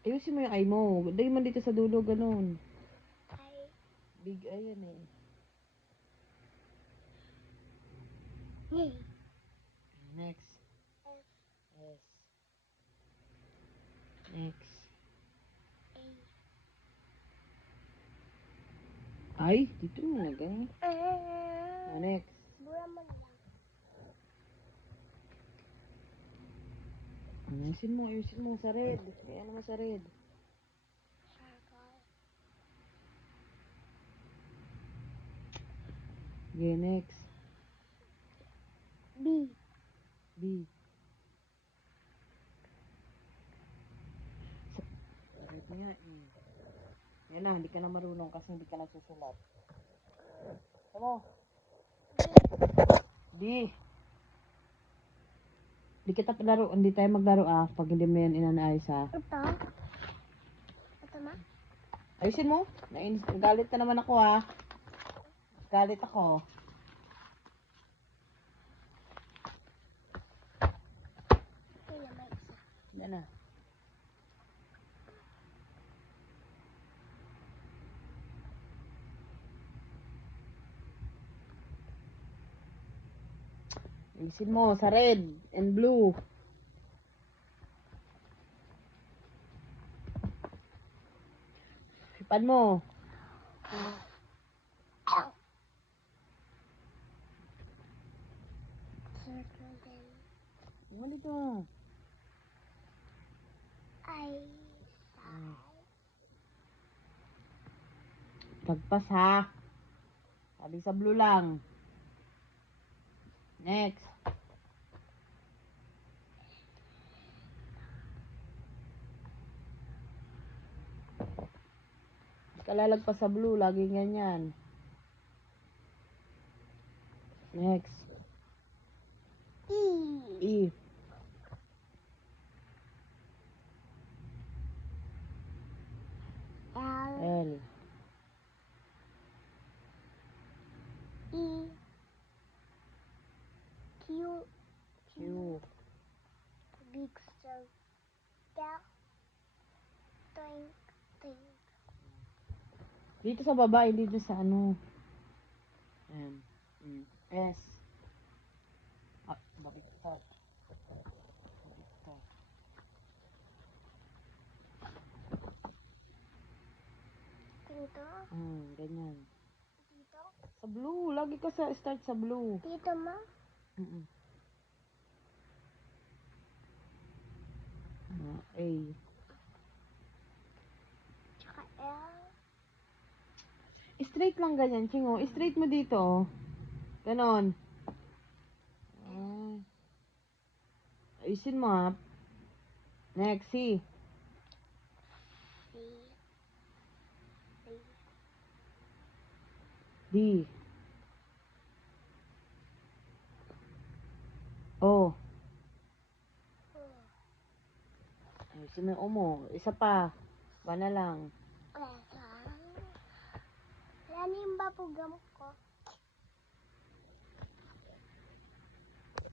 Ayusin mo yung eye mo. Dahil man dito sa dulo, ganun. Ay. Big eye yan eh. Next. S. Next. Ay, dito mo nagay. Next. Bura mo lang. Ayusin mo sa red. Kaya naman sa red. Circle. Okay, next. B. B. Red niya eh. Yan na, hindi ka na marunong kasi hindi ka na susulat. Ano? D. Hindi kita palaro, hindi tayo maglaro pag hindi mo yan inanaayos Ito? Ito ma? Ayusin mo. Galit na naman ako Galit ako. Ito na may isa. Yan na. Ayusin mo sa red and blue. Ipan mo. Circle din. Ano dito? Ay. Side. Tagpas Sabi sa blue lang. Next. Kalalagpas sa blue, laging ganyan. Next. E. L. L. E. Q. Q. Big circle. Twink. Twink. Dito sa baba, hindi dito sa ano. Ayan. S. Baliktad. Dito. Ganyan. Dito. Sa blue. Lagi ka start sa blue. Dito ma? A. Tsaka L. Straight lang ganyan, Chingo. Straight mo dito. Ganon. Ayusin mo Next, C. C. D. O. Ayusin mo yung O mo. Isa pa. Ba na lang. Wala yung babugam ko.